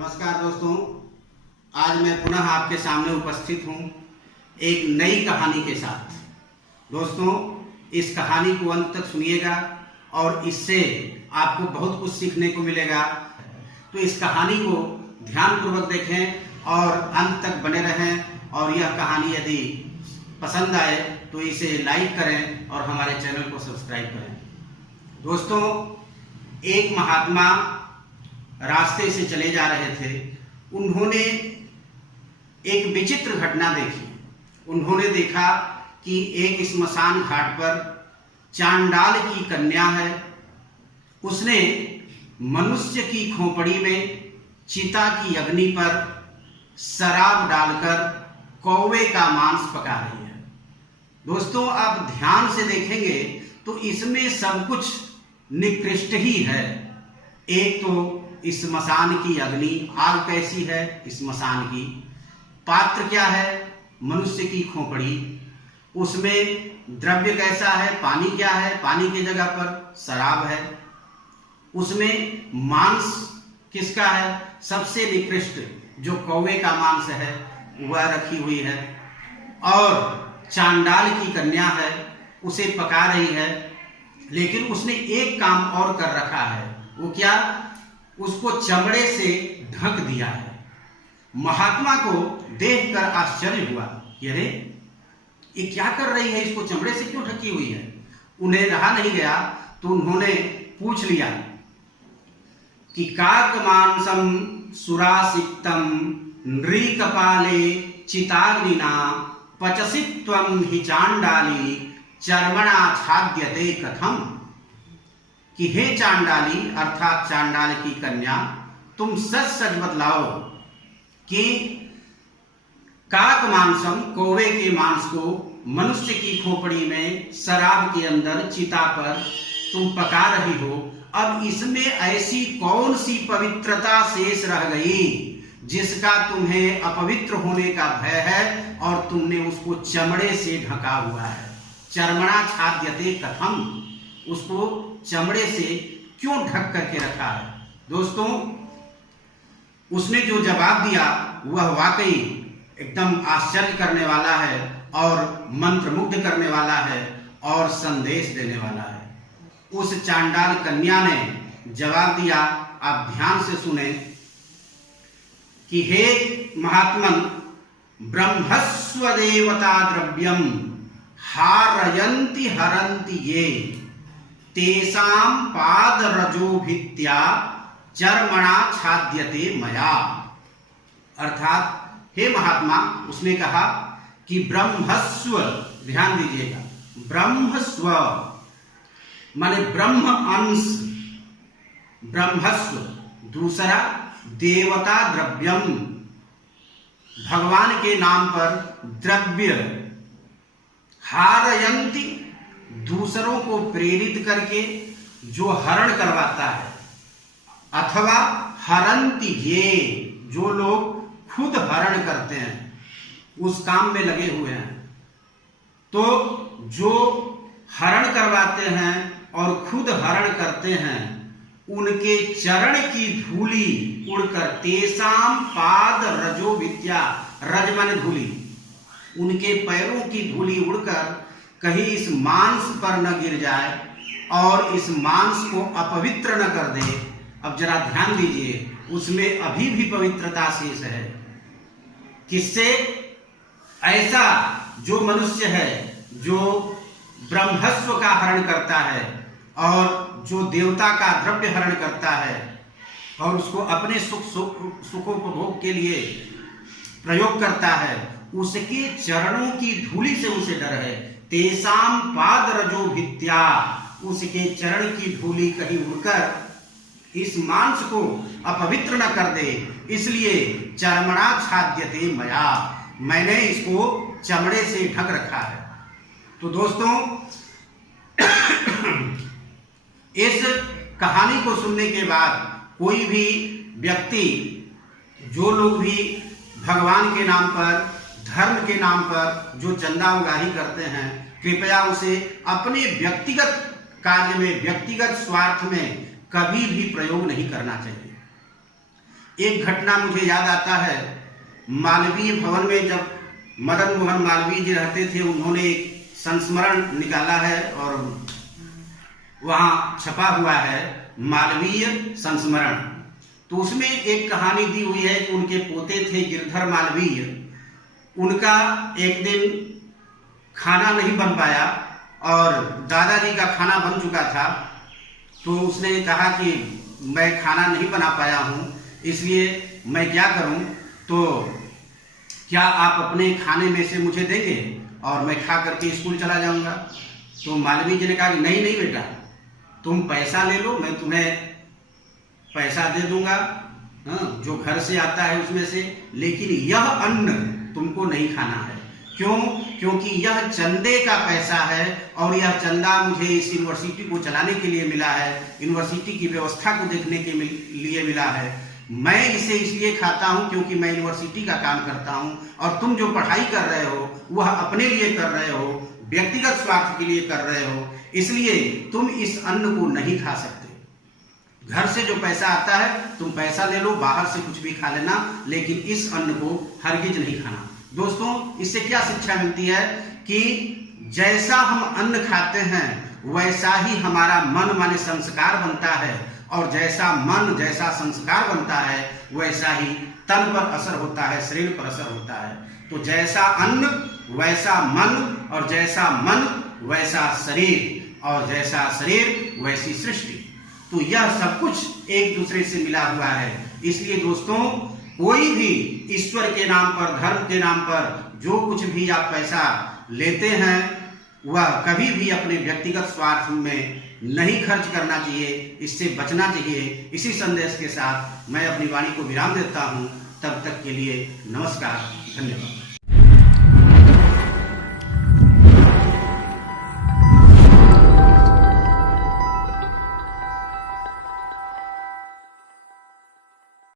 नमस्कार दोस्तों, आज मैं पुनः आपके सामने उपस्थित हूँ एक नई कहानी के साथ। दोस्तों, इस कहानी को अंत तक सुनिएगा और इससे आपको बहुत कुछ सीखने को मिलेगा। तो इस कहानी को ध्यानपूर्वक देखें और अंत तक बने रहें। और यह कहानी यदि पसंद आए तो इसे लाइक करें और हमारे चैनल को सब्सक्राइब करें। दोस्तों, एक महात्मा रास्ते से चले जा रहे थे। उन्होंने एक विचित्र घटना देखी। उन्होंने देखा कि एक स्मशान घाट पर चांडाल की कन्या है। उसने मनुष्य की खोपड़ी में चिता की अग्नि पर शराब डालकर कौवे का मांस पका रही है। दोस्तों, आप ध्यान से देखेंगे तो इसमें सब कुछ निकृष्ट ही है। एक तो स्मशान की अग्नि, आग कैसी है स्मशान की, पात्र क्या है मनुष्य की खोपड़ी, उसमें द्रव्य कैसा है, पानी क्या है, पानी की जगह पर शराब है, उसमें मांस किसका है, सबसे निकृष्ट जो कौवे का मांस है वह रखी हुई है, और चांडाल की कन्या है उसे पका रही है। लेकिन उसने एक काम और कर रखा है। वो क्या? उसको चमड़े से ढक दिया है। महात्मा को देखकर आश्चर्य हुआ कि अरे ये क्या कर रही है, इसको चमड़े से क्यों ढकी हुई है। उन्हें रहा नहीं गया तो उन्होंने पूछ लिया कि काक मांसम सुरासिक्तम नृकपाले चिताग्निना पचसि त्वं हि चांडाली चर्मणा छाद्यते कथम। कि हे चांडाली अर्थात चांडाल की कन्या, तुम सच सच बतलाओ कि काक मांसम कौवे के मांस को मनुष्य की खोपड़ी में शराब के अंदर चिता पर तुम पका रही हो, अब इसमें ऐसी कौन सी पवित्रता शेष रह गई जिसका तुम्हें अपवित्र होने का भय है और तुमने उसको चमड़े से ढका हुआ है। चर्मणा छाद्यते कथम, उसको चमड़े से क्यों ढक करके रखा है। दोस्तों, उसने जो जवाब दिया वह वाकई एकदम आश्चर्य करने वाला है और मंत्रमुग्ध करने वाला है और संदेश देने वाला है। उस चांडाल कन्या ने जवाब दिया, आप ध्यान से सुने कि हे महात्मन, ब्रह्मस्व देवता द्रव्यम हारयन्ति हरन्ति ये तेषां पाद रजोभित्या चर्मणा छाद्यते मया। अर्थात हे महात्मा, उसने कहा कि ब्रह्मस्व, ध्यान दीजिएगा, ब्रह्मस्व माने ब्रह्म अंश, ब्रह्मस्व दूसरा देवता द्रव्यम, भगवान के नाम पर द्रव्य, हारयन्ति दूसरों को प्रेरित करके जो हरण करवाता है, अथवा हरन्ति ये जो लोग खुद हरण करते हैं, उस काम में लगे हुए हैं। तो जो हरण करवाते हैं और खुद हरण करते हैं, उनके चरण की धूली उड़कर तेसाम पाद रजो विद्या, रज माने धूली, उनके पैरों की धूली उड़कर कहीं इस मांस पर न गिर जाए और इस मांस को अपवित्र न कर दे। अब जरा ध्यान दीजिए, उसमें अभी भी पवित्रता शेष है। किससे? ऐसा जो मनुष्य है जो ब्रह्मस्व का हरण करता है और जो देवता का द्रव्य हरण करता है और उसको अपने सुखोपभोग के लिए प्रयोग करता है, उसके चरणों की धूली से उसे डर है। तेसाम पाद रजो भित्या, उसके चरण की धूली कहीं उड़कर इस मांस को अपवित्र न कर दे, इसलिए चर्मणा छाद्यते मया, मैंने इसको चमड़े से ढक रखा है। तो दोस्तों, इस कहानी को सुनने के बाद कोई भी व्यक्ति, जो लोग भी भगवान के नाम पर, धर्म के नाम पर जो चंदा उगाही करते हैं, कृपया उसे अपने व्यक्तिगत कार्य में, व्यक्तिगत स्वार्थ में कभी भी प्रयोग नहीं करना चाहिए। एक घटना मुझे याद आता है, मालवीय भवन में जब मदन मोहन मालवीय जी रहते थे, उन्होंने एक संस्मरण निकाला है और वहाँ छपा हुआ है मालवीय संस्मरण। तो उसमें एक कहानी दी हुई है कि उनके पोते थे गिरधर मालवीय, उनका एक दिन खाना नहीं बन पाया और दादाजी का खाना बन चुका था। तो उसने कहा कि मैं खाना नहीं बना पाया हूँ, इसलिए मैं क्या करूँ, तो क्या आप अपने खाने में से मुझे देंगे और मैं खा करके स्कूल चला जाऊँगा। तो मालवीय जी ने कहा कि नहीं नहीं बेटा, तुम पैसा ले लो, मैं तुम्हें पैसा दे दूंगा, जो घर से आता है उसमें से, लेकिन यह अन्न तुमको नहीं खाना है। क्यों? क्योंकि यह चंदे का पैसा है और यह चंदा मुझे इस यूनिवर्सिटी को चलाने के लिए मिला है, यूनिवर्सिटी की व्यवस्था को देखने के लिए मिला है। मैं इसे इसलिए खाता हूं क्योंकि मैं यूनिवर्सिटी का काम करता हूं, और तुम जो पढ़ाई कर रहे हो वह अपने लिए कर रहे हो, व्यक्तिगत स्वार्थ के लिए कर रहे हो, इसलिए तुम इस अन्न को नहीं खा सकते। घर से जो पैसा आता है तुम पैसा ले लो, बाहर से कुछ भी खा लेना, लेकिन इस अन्न को हरगिज नहीं खाना। दोस्तों, इससे क्या शिक्षा मिलती है कि जैसा हम अन्न खाते हैं वैसा ही हमारा मन माने संस्कार बनता है, और जैसा मन जैसा संस्कार बनता है वैसा ही तन पर असर होता है, शरीर पर असर होता है। तो जैसा अन्न वैसा मन, और जैसा मन वैसा शरीर, और जैसा शरीर वैसी सृष्टि। तो यह सब कुछ एक दूसरे से मिला हुआ है। इसलिए दोस्तों, कोई भी ईश्वर के नाम पर, धर्म के नाम पर जो कुछ भी आप पैसा लेते हैं वह कभी भी अपने व्यक्तिगत स्वार्थ में नहीं खर्च करना चाहिए, इससे बचना चाहिए। इसी संदेश के साथ मैं अपनी वाणी को विराम देता हूं। तब तक के लिए नमस्कार, धन्यवाद।